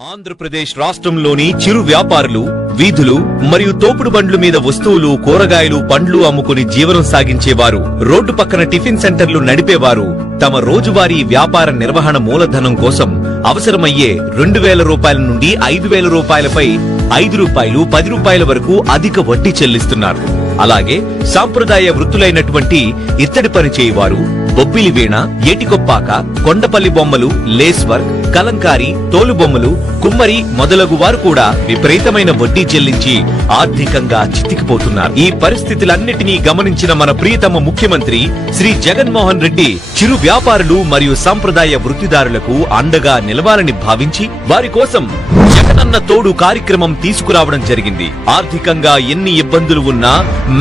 ఆంధ్రప్రదేశ్ రాష్ట్రంలోని చిరు వ్యాపారులు వీధులు మరియు తోపుడు బండ్ల మీద వస్తువులు కూరగాయలు పండ్లు అమ్ముకుని జీవనం సాగించేవారు. రోడ్డు పక్కన టిఫిన్ సెంటర్లు నడిపేవారు. తమ రోజువారీ వ్యాపార నిర్వహణ మూలధనం కోసం అవసరమయ్యే రెండు వేల రూపాయల నుండి ఐదు వేల రూపాయలపై ఐదు రూపాయలు పది రూపాయల వరకు అధిక వడ్డీ చెల్లిస్తున్నారు. అలాగే సాంప్రదాయ వృత్తులైనటువంటి ఇత్తడి పని చేయవారు బొబ్బిలి వీణ ఏటికొప్పాక కొండపల్లి బొమ్మలు లేస్ వర్క్ కలంకారి తోలుబొమ్మలు కుమ్మరి మొదలగు వారు కూడా విపరీతమైన వడ్డీ చెల్లించి ఆర్థికంగా చితికిపోతున్నారు. ఈ పరిస్థితులన్నిటినీ గమనించిన మన ప్రియతమ ముఖ్యమంత్రి శ్రీ జగన్మోహన్ రెడ్డి చిరు వ్యాపారులు మరియు సంప్రదాయ వృత్తిదారులకు అండగా నిలవాలని భావించి వారి కోసం జగనన్న తోడు కార్యక్రమం తీసుకురావడం జరిగింది. ఆర్థికంగా ఎన్ని ఇబ్బందులు ఉన్నా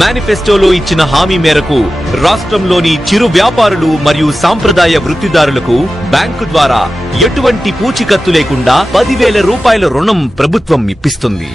మేనిఫెస్టోలో ఇచ్చిన హామీ మేరకు రాష్ట్రంలోని చిరు వ్యాపారులు మరియు సాంప్రదాయ వృత్తిదారులకు బ్యాంకు ద్వారా ఎటువంటి పూచికత్తు లేకుండా పదివేల రూపాయల రుణం ప్రభుత్వం ఇప్పిస్తుంది.